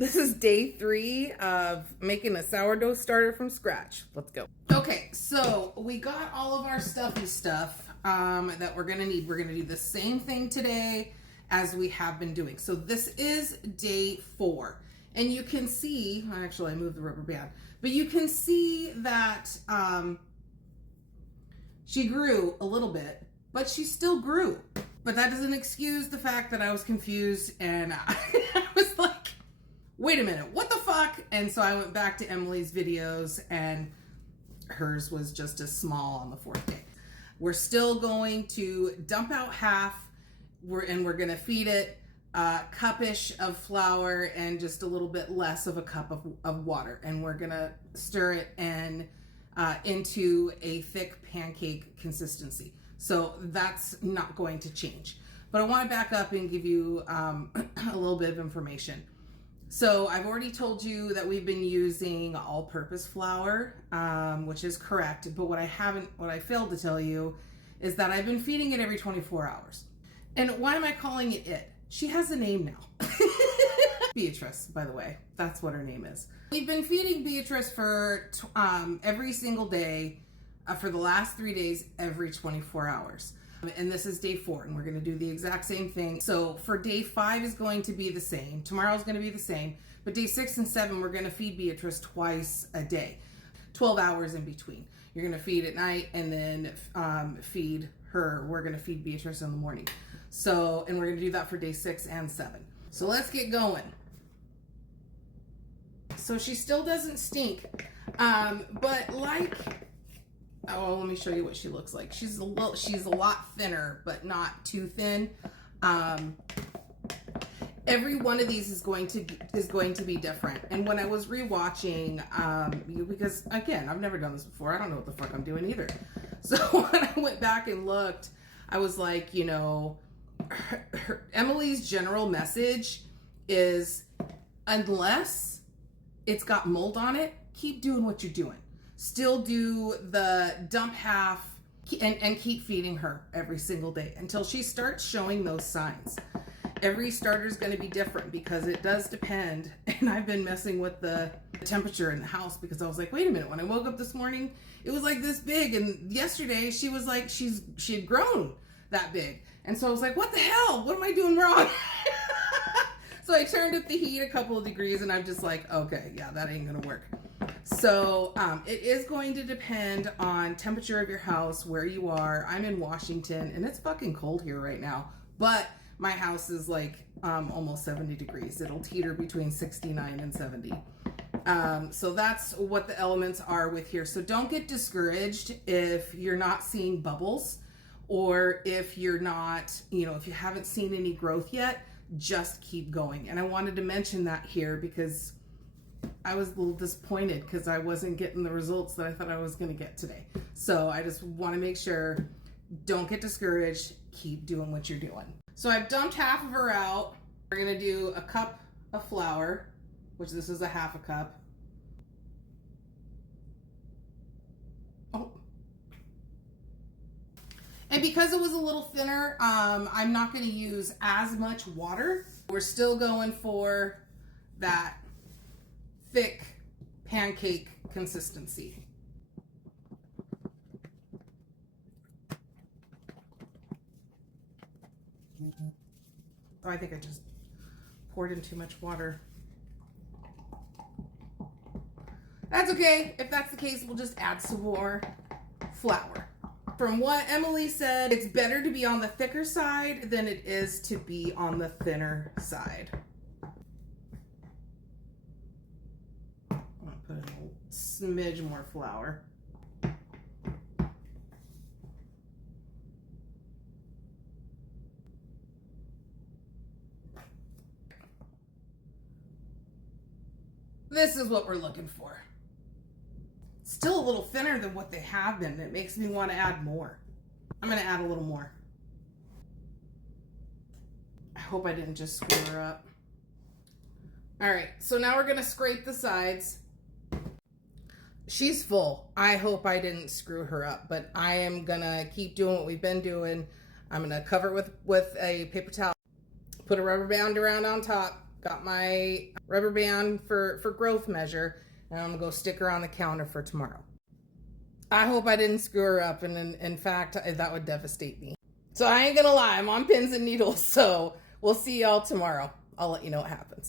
This is day 3 of making a sourdough starter from scratch. Let's go. Okay, so we got all of our stuffy stuff that we're gonna need. We're gonna do the same thing today as we have been doing. So this is day 4. And you can see, actually I moved the rubber band, but you can see that she grew a little bit, but she still grew. But that doesn't excuse the fact that I was confused and I was like, wait a minute, what the fuck? And so I went back to Emily's videos and hers was just as small on the 4th day. We're still going to dump out half we're gonna feed it a cup-ish of flour and just a little bit less of a cup of water. And we're gonna stir it and into a thick pancake consistency. So that's not going to change. But I want to back up and give you a little bit of information. So I've already told you that we've been using all-purpose flour, which is correct. But what I failed to tell you is that I've been feeding it every 24 hours. And why am I calling it it? She has a name now. Beatrice, by the way. That's what her name is. We've been feeding Beatrice for every single day for the last 3 days, every 24 hours. And this is day 4, and we're going to do the exact same thing. So for day 5 is going to be the same. Tomorrow is going to be the same. But day 6 and 7, we're going to feed Beatrice twice a day. 12 hours in between. You're going to feed at night and then feed her. We're going to feed Beatrice in the morning. So, and we're going to do that for day 6 and 7. So let's get going. So she still doesn't stink. But like... Oh, let me show you what she looks like. She's a lot thinner, but not too thin. Every one of these is going to be different. And when I was rewatching, because again, I've never done this before. I don't know what the fuck I'm doing either. So when I went back and looked, I was like, you know, Emily's general message is, unless it's got mold on it, keep doing what you're doing. Still do the dump half and keep feeding her every single day until she starts showing those signs. Every starter is going to be different because it does depend. And I've been messing with the temperature in the house because I was like, wait a minute. When I woke up this morning, it was like this big. And yesterday she was like, she had grown that big. And so I was like, what the hell? What am I doing wrong? So I turned up the heat a couple of degrees and I'm just like, okay, yeah, that ain't going to work. So it is going to depend on temperature of your house, where you are. I'm in Washington and it's fucking cold here right now, but my house is like almost 70 degrees. It'll teeter between 69 and 70. So that's what the elements are with here. So don't get discouraged if you're not seeing bubbles or if you're not, you know, if you haven't seen any growth yet, just keep going. And I wanted to mention that here because I was a little disappointed because I wasn't getting the results that I thought I was going to get today. So I just want to make sure, don't get discouraged, keep doing what you're doing. So I've dumped half of her out. We're going to do a cup of flour, which this is a half a cup. Oh. And because it was a little thinner, I'm not going to use as much water. We're still going for that thick pancake consistency. Oh, I think I just poured in too much water. That's okay. If that's the case, we'll just add some more flour. From what Emily said, it's better to be on the thicker side than it is to be on the thinner side. Put in a smidge more flour. This is what we're looking for. Still a little thinner than what they have been. It makes me want to add more. I'm going to add a little more. I hope I didn't just screw her up. All right, so now we're going to scrape the sides. She's full. I hope I didn't screw her up, but I am gonna keep doing what we've been doing. I'm gonna cover it with a paper towel, put a rubber band around on top, Got my rubber band for growth measure, and I'm gonna go stick her on the counter for tomorrow. I hope I didn't screw her up, and in fact, that would devastate me. So I ain't gonna lie, I'm on pins and needles, so we'll see y'all tomorrow. I'll let you know what happens.